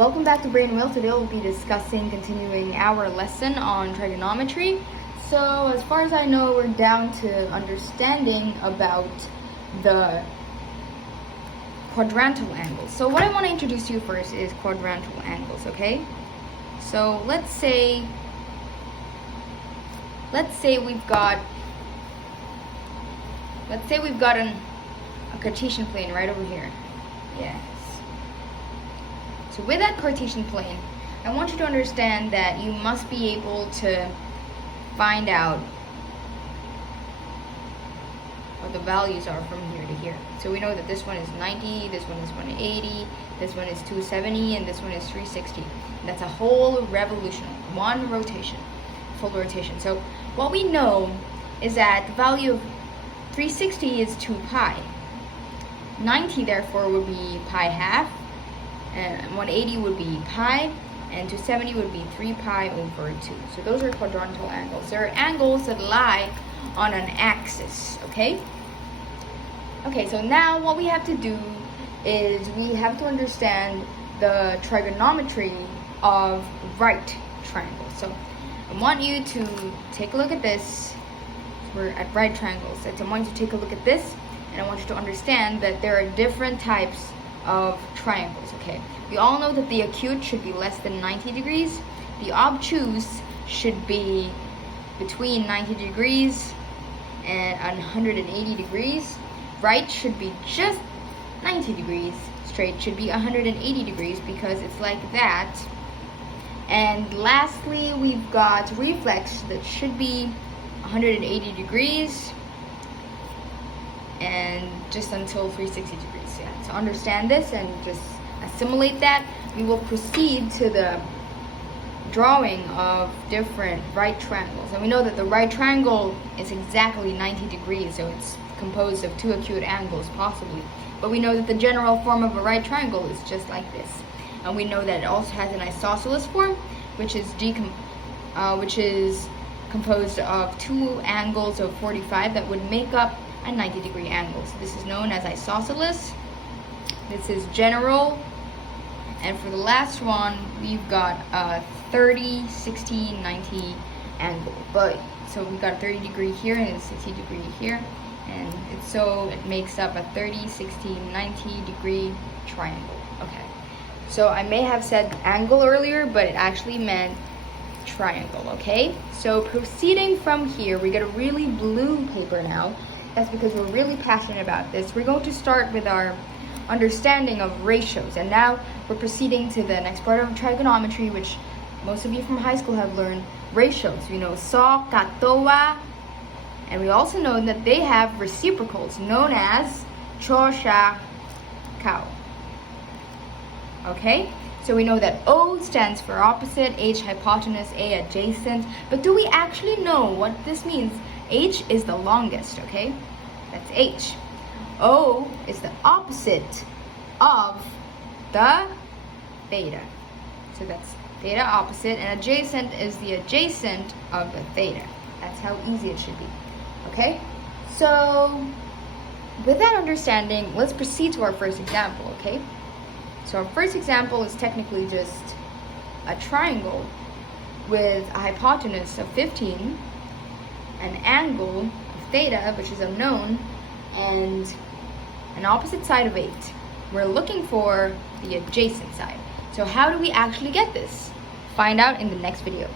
Welcome back to Brain Wheel. Today we'll be continuing our lesson on trigonometry. So as far as I know, we're down to understanding about the quadrantal angles. So what I want to introduce to you first is quadrantal angles, okay? So let's say we've got a Cartesian plane right over here. Yes. So with that Cartesian plane, I want you to understand that you must be able to find out what the values are from here to here. So we know that this one is 90, this one is 180, this one is 270, and this one is 360. That's a whole revolution, one rotation, full rotation. So what we know is that the value of 360 is 2 pi. 90 therefore would be pi half, and 180 would be pi, and 270 would be 3 pi over 2. So those are quadrantal angles. They're angles that lie on an axis, okay? Okay, so now what we have to do is we have to understand the trigonometry of right triangles. So I want you to take a look at this. We're at right triangles. So I want you to take a look at this, and I want you to understand that there are different types of triangles, okay? We all know that the acute should be less than 90 degrees. The obtuse should be between 90 degrees and 180 degrees. Right should be just 90 degrees. Straight should be 180 degrees because it's like that. And lastly, we've got reflex that should be 180 degrees and just until 360 degrees. Yeah. So understand this and just assimilate that. We will proceed to the drawing of different right triangles. And we know that the right triangle is exactly 90 degrees, so it's composed of two acute angles possibly. But we know that the general form of a right triangle is just like this. And we know that it also has an isosceles form, which is composed of two angles of 45 that would make up a 90-degree angle. So this is known as isosceles. This is general. And for the last one, we've got a 30, 60, 90 angle. So we've got a 30 degree here and a 60 degree here. And it makes up a 30, 60, 90 degree triangle. Okay. So I may have said angle earlier, but it actually meant triangle, okay? So proceeding from here, we get a really blue paper now. That's because we're really passionate about this. We're going to start with our understanding of ratios, and now we're proceeding to the next part of trigonometry, which most of you from high school have learned ratios. We know so, katoa, and we also know that they have reciprocals known as cho, sha, kao. Okay? So we know that O stands for opposite, H hypotenuse, A adjacent. But do we actually know what this means? H is the longest, okay? That's H. O is the opposite of the theta. So that's theta opposite, and adjacent is the adjacent of the theta. That's how easy it should be. Okay? So with that understanding, let's proceed to our first example, okay? So our first example is technically just a triangle with a hypotenuse of 15, an angle of theta, which is unknown, and an opposite side of 8. We're looking for the adjacent side. So how do we actually get this? Find out in the next video.